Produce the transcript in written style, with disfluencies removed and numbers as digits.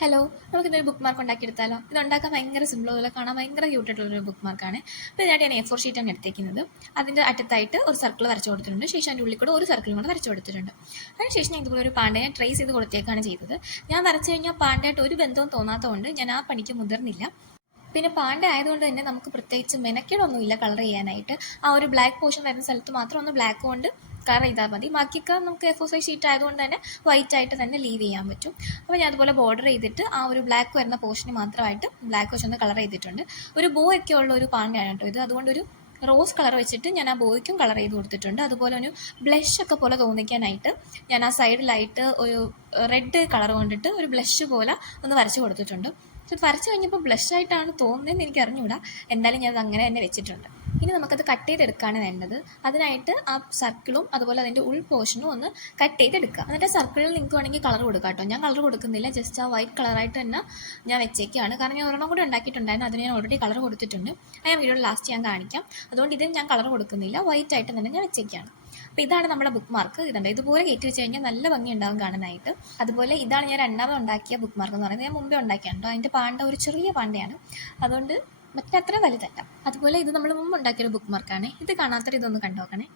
Hello, നമുക്കിതൊരു book mark ഉണ്ടാക്കിയെടുത്താലോ? ഇത് ഉണ്ടാക്കാൻ ഭയങ്കര സിമ്പിൾ, അതുപോലെ കാണാൻ ഭയങ്കര ക്യൂട്ടായിട്ടുള്ളൊരു ബുക്ക് മാർക്കാണ്. അപ്പോൾ ഇതിനായിട്ട് ഞാൻ A4 ഷീറ്റാണ് എടുത്തേക്കുന്നത്. അതിൻ്റെ അറ്റത്തായിട്ട് ഒരു സർക്കിൾ വരച്ചു കൊടുത്തിട്ടുണ്ട്. ശേഷം അതിൻ്റെ ഉള്ളിൽ കൂടെ ഒരു സർക്കിളും കൂടെ വരച്ചു കൊടുത്തിട്ടുണ്ട്. അതിനുശേഷം ഞാൻ ഇതുപോലെ ഒരു പാണ്ടയെ ട്രേസ് ചെയ്ത് കൊടുത്തേക്കാണ് ചെയ്തത്. ഞാൻ വരച്ചു കഴിഞ്ഞാൽ പാണ്ടയായിട്ട് ഒരു ബന്ധവും തോന്നാത്തതുകൊണ്ട് ഞാൻ ആ പണിക്ക് മുതിർന്നില്ല. പിന്നെ പാണ്ട ആയതുകൊണ്ട് തന്നെ നമുക്ക് പ്രത്യേകിച്ച് മെനക്കേടൊന്നുമില്ല കളർ ചെയ്യാനായിട്ട്. ആ ഒരു ബ്ലാക്ക് പോർഷൻ വരുന്ന സ്ഥലത്ത് മാത്രം ഒന്ന് ബ്ലാക്ക് കൊണ്ട് കളർ ചെയ്താൽ മതി. ബാക്കിയൊക്കെ നമുക്ക് A4 സൈസ് ഷീറ്റ് ആയതുകൊണ്ട് തന്നെ വൈറ്റ് ആയിട്ട് തന്നെ ലീവ് ചെയ്യാൻ പറ്റും. അപ്പോൾ ഞാൻ അതുപോലെ ബോർഡർ ചെയ്തിട്ട് ആ ഒരു ബ്ലാക്ക് വരുന്ന പോർഷന് മാത്രമായിട്ട് ബ്ലാക്ക് വെച്ചൊന്ന് കളർ ചെയ്തിട്ടുണ്ട്. ഒരു ബോ ഒക്കെ ഉള്ള ഒരു പാണ്ടയാണ് കേട്ടോ ഇത്. അതുകൊണ്ടൊരു റോസ് കളർ വെച്ചിട്ട് ഞാൻ ആ ബോയ്ക്കും കളർ ചെയ്ത് കൊടുത്തിട്ടുണ്ട്. അതുപോലെ ഒരു ബ്ലഷ് ഒക്കെ പോലെ തോന്നിക്കാനായിട്ട് ഞാൻ ആ സൈഡിലായിട്ട് ഒരു റെഡ് കളർ കൊണ്ടിട്ട് ഒരു ബ്ലഷ് പോലെ ഒന്ന് വരച്ച് കൊടുത്തിട്ടുണ്ട്. പക്ഷെ വരച്ച് കഴിഞ്ഞപ്പോൾ ബ്ലഷായിട്ടാണ് തോന്നുന്നതെന്ന് എനിക്ക് അറിഞ്ഞുകൂടാ. എന്തായാലും ഞാനത് അങ്ങനെ തന്നെ വെച്ചിട്ടുണ്ട്. ഇനി നമുക്കത് കട്ട് ചെയ്തെടുക്കുകയാണ് വേണ്ടത്. അതിനായിട്ട് ആ സർക്കിളും അതുപോലെ അതിൻ്റെ ഉൾ പോർഷനും ഒന്ന് കട്ട് ചെയ്തെടുക്കുക. എന്നിട്ട് സർക്കിളിൽ നിങ്ങൾക്ക് വേണമെങ്കിൽ കളർ കൊടുക്കാം കേട്ടോ. ഞാൻ കളർ കൊടുക്കുന്നില്ല, ജസ്റ്റ് ആ വൈറ്റ് കളറായിട്ട് തന്നെ ഞാൻ വെച്ചേക്കാണ്. കാരണം ഞാൻ ഒരെണ്ണം കൂടി ഉണ്ടാക്കിയിട്ടുണ്ടായിരുന്നു, അതിന് ഞാൻ ഓൾറെഡി കളർ കൊടുത്തിട്ടുണ്ട്. അത് ഞാൻ വീഡിയോയുടെ ലാസ്റ്റ് ഞാൻ കാണിക്കാം. അതുകൊണ്ട് ഇതിന് ഞാൻ കളർ കൊടുക്കുന്നില്ല, വൈറ്റ് ആയിട്ട് തന്നെ ഞാൻ വെച്ചേക്കാണ്. അപ്പോൾ ഇതാണ് നമ്മുടെ ബുക്ക് മാർക്ക്. ഇതുണ്ട്, ഇതുപോലെ കയറ്റി വെച്ച് കഴിഞ്ഞാൽ നല്ല ഭംഗി ഉണ്ടാവും കാണാനായിട്ട്. അതുപോലെ ഇതാണ് ഞാൻ രണ്ടാമത് ഉണ്ടാക്കിയ ബുക്ക് മാർക്ക് എന്ന് പറയുന്നത്. ഞാൻ മുമ്പേ ഉണ്ടാക്കിയാണ്. അതിൻ്റെ പാണ്ട ഒരു ചെറിയ പാണ്ടയാണ്, അതുകൊണ്ട് മറ്റേ അത്ര വലുതല്ല. അതുപോലെ ഇത് നമ്മൾ മുമ്പ് ഉണ്ടാക്കിയൊരു ബുക്ക് മാർക്കാണ്. ഇത് കാണാത്തവർ ഇതൊന്ന് കണ്ടു നോക്കണേ.